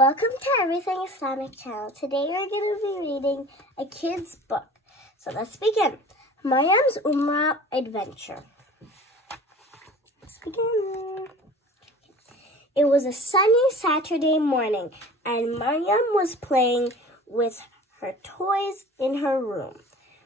Welcome to Everything Islamic channel. Today we're going to be reading a kid's book. So let's begin. Maryam's UMRA adventure. Let's begin. It was a sunny Saturday morning and Maryam was playing with her toys in her room.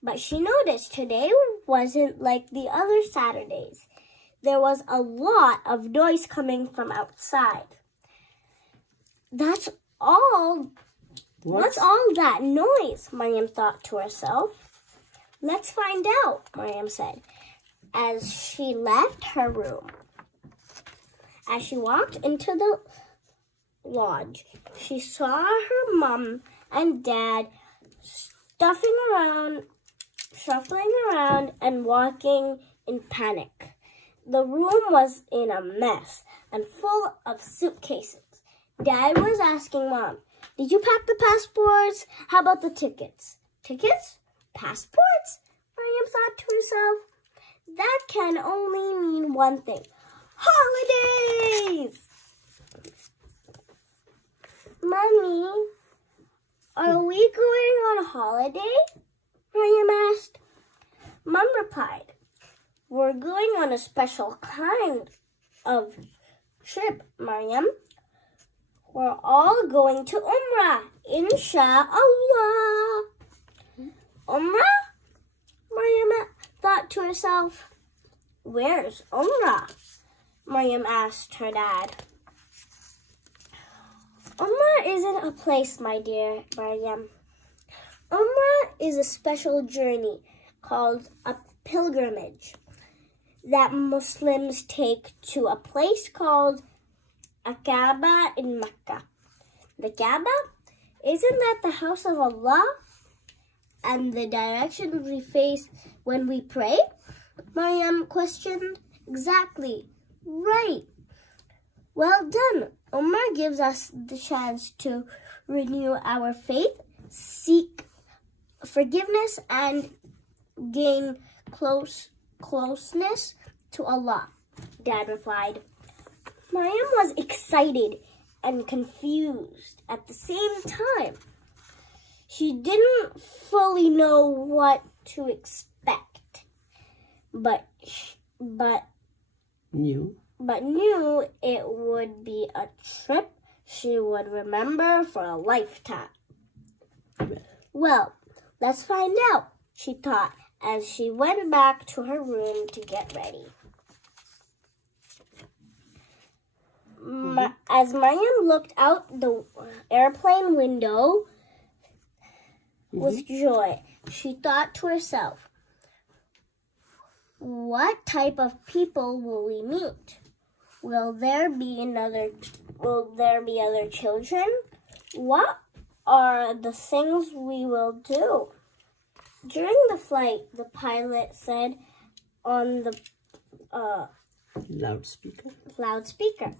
But she noticed today wasn't like the other Saturdays. There was a lot of noise coming from outside. That's all that noise, Maryam thought to herself. Let's find out, Maryam said, as she left her room. As she walked into the lodge, she saw her mom and dad shuffling around and walking in panic. The room was in a mess and full of suitcases. Dad was asking Mom, "Did you pack the passports? How about the tickets?" Tickets? Passports? Maryam thought to herself. That can only mean one thing. Holidays! Mommy, are we going on a holiday? Maryam asked. Mom replied, "We're going on a special kind of trip, Maryam. We're all going to UMRA, Insha'Allah." UMRA? Maryam thought to herself. Where's UMRA? Maryam asked her dad. UMRA isn't a place, my dear Maryam. UMRA is a special journey called a pilgrimage that Muslims take to a place called a Kaaba in Mecca. The Kaaba, isn't that the house of Allah and the direction we face when we pray? Maryam questioned. Exactly. Right. Well done. UMRA gives us the chance to renew our faith, seek forgiveness, and gain closeness to Allah, Dad replied. Maryam was excited and confused at the same time. She didn't fully know what to expect, but knew it would be a trip she would remember for a lifetime. Well, let's find out, she thought as she went back to her room to get ready. As Maryam looked out the airplane window with joy, she thought to herself, what type of people will we meet? Will there be other children? What are the things we will do? During the flight, the pilot said on the loudspeaker,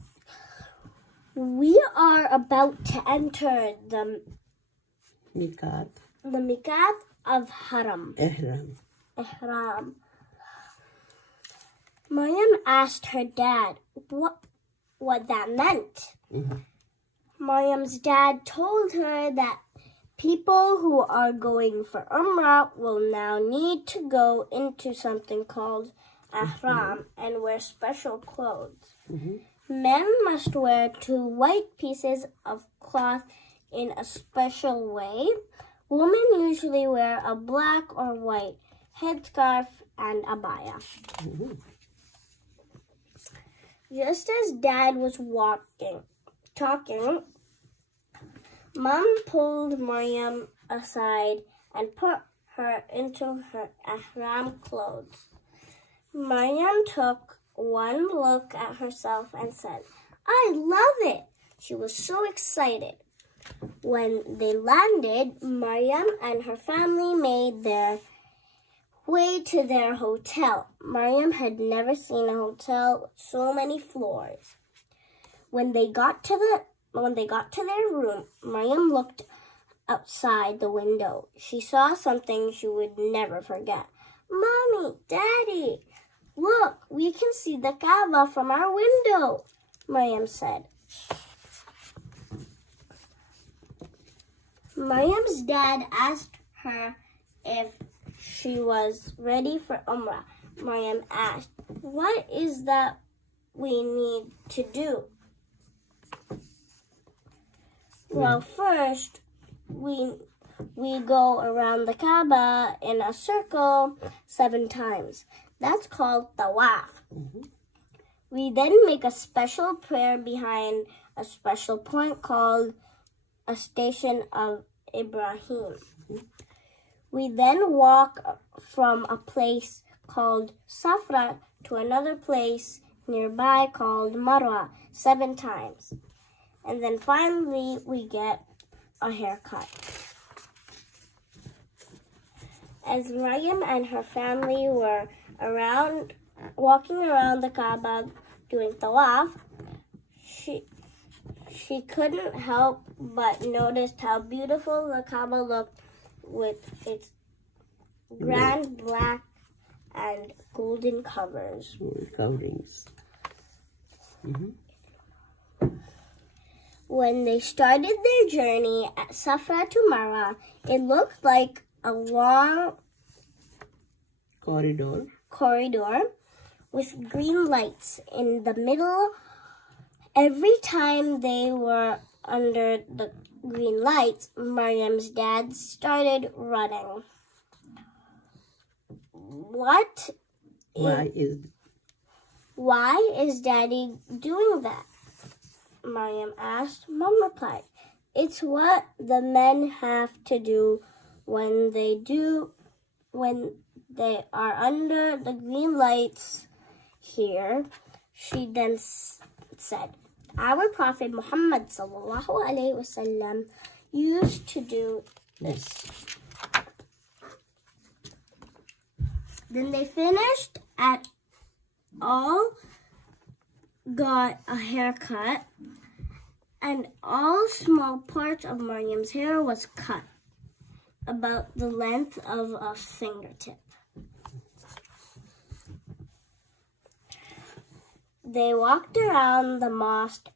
"We are about to enter the Miqat of Haram." Ihram. Maryam asked her dad what that meant. Maryam's dad told her that people who are going for UMRA will now need to go into something called Ihram and wear special clothes. Men must wear 2 white pieces of cloth in a special way. Women usually wear a black or white headscarf and abaya. Just as Dad was talking, Mom pulled Maryam aside and put her into her ihram clothes. Maryam took one look at herself and said, "I love it." She was so excited. When they landed, Maryam and her family made their way to their hotel. Maryam had never seen a hotel with so many floors. When they got to their room, Maryam looked outside the window. She saw something she would never forget. "Mommy, Daddy, look, we can see the Kaaba from our window," Maryam said. Mariam's dad asked her if she was ready for UMRA. Mariam asked, "What is that we need to do?" Well, first, we go around the Kaaba in a circle 7 times. That's called tawaf. We then make a special prayer behind a special point called a station of Ibrahim. We then walk from a place called Safra to another place nearby called Marwa 7 times. And then finally we get a haircut. As Maryam and her family were walking around the Kaaba doing tawaf, she couldn't help but notice how beautiful the Kaaba looked with its grand black and golden covers. Coatings. When they started their journey at Safra to Marwa, it looked like a long corridor with green lights in the middle. Every time they were under the green lights, Maryam's dad started running. Why is Daddy doing that? Maryam asked. Mom replied, "It's what the men have to do when they are under the green lights here." She then said, "Our Prophet Muhammad sallallahu alaihi wasallam used to do this." Then they finished at all got a haircut, and all small parts of Maryam's hair was cut about the length of a fingertip. They walked around the mosque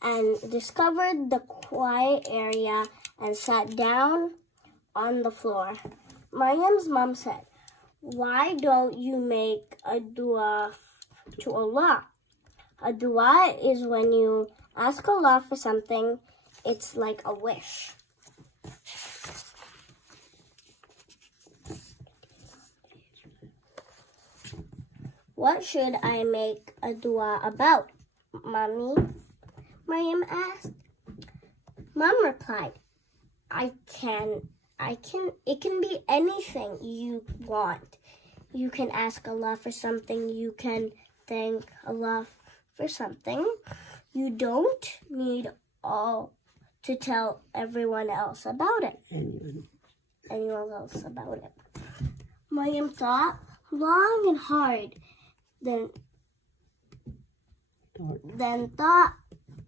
and discovered the quiet area and sat down on the floor. Maryam's mom said, "Why don't you make a dua to Allah?" A dua is when you ask Allah for something. It's like a wish. "What should I make a dua about, Mommy?" Maryam asked. Mom replied, it can be anything you want. You can ask Allah for something. You can thank Allah for something. You don't need to tell everyone else about it. Anyone else about it. Maryam thought long and hard. Then thought,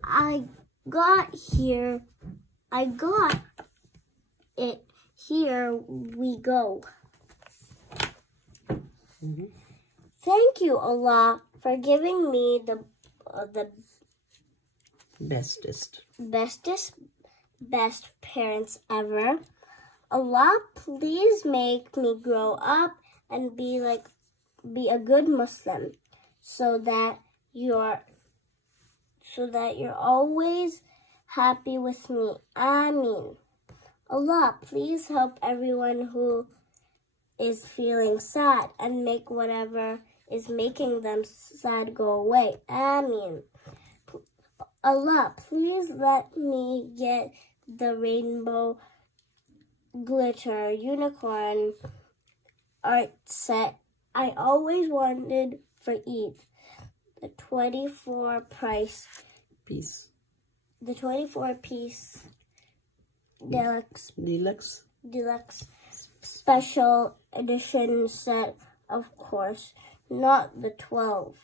I got it. Here we go. Thank you, Allah, for giving me the best parents ever. Allah, please make me grow up and be a good Muslim, so that you're always happy with me. Ameen. Allah, please help everyone who is feeling sad and make whatever is making them sad go away. Ameen. Allah, please let me get the rainbow glitter unicorn art set I always wanted for Eid. The 24-piece deluxe special edition set, of course, not the 12.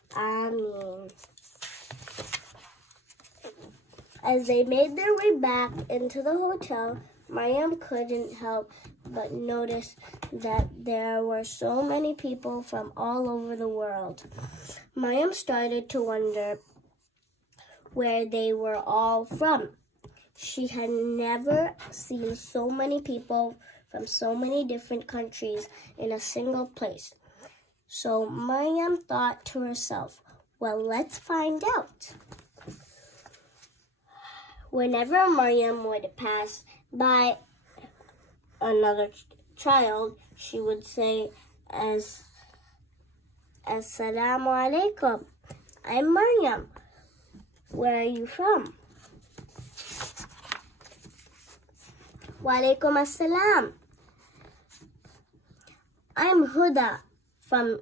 As they made their way back into the hotel, Maryam couldn't help but notice that there were so many people from all over the world. Maryam started to wonder where they were all from. She had never seen so many people from so many different countries in a single place. So Maryam thought to herself, well, let's find out. Whenever Maryam would pass by another child, she would say, Assalamu alaikum. I'm Maryam. Where are you from? Wa alaikum assalam. I'm Huda from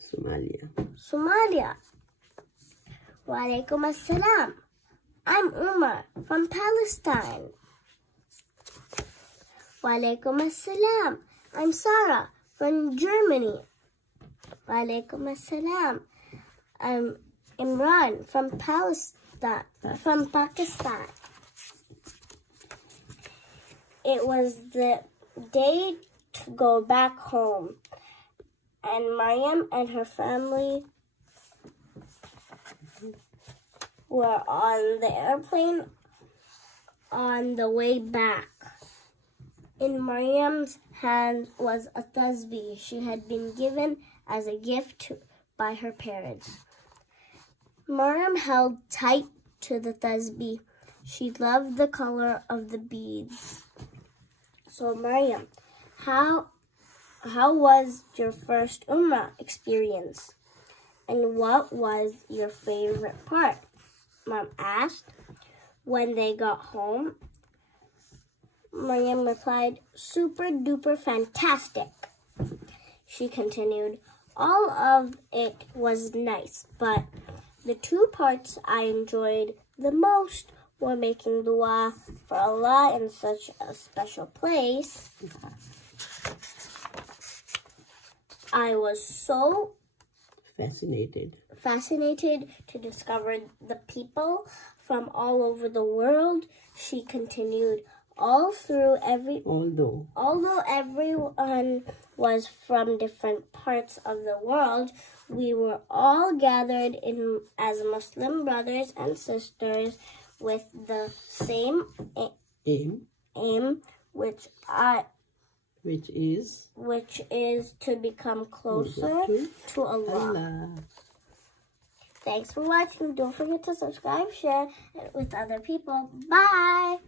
Somalia. Wa alaikum assalam. I'm Umar from Palestine. Wa alaikum assalam. I'm Sarah from Germany. Wa alaikum assalam. I'm Imran from Pakistan. It was the day to go back home, and Maryam and her family were on the airplane on the way back. In Maryam's hand was a tasbih she had been given as a gift by her parents. Maryam held tight to the tasbih. She loved the color of the beads. So Maryam, how was your first UMRA experience? And what was your favorite part? Mom asked. When they got home, Maryam replied, super duper fantastic. She continued, all of it was nice, but the two parts I enjoyed the most were making dua for Allah in such a special place. I was so fascinated to discover the people from all over the world. She continued, although everyone was from different parts of the world, we were all gathered in as Muslim brothers and sisters with the same aim, which is to become closer to Allah. Thanks for watching. Don't forget to subscribe, share it with other people. Bye!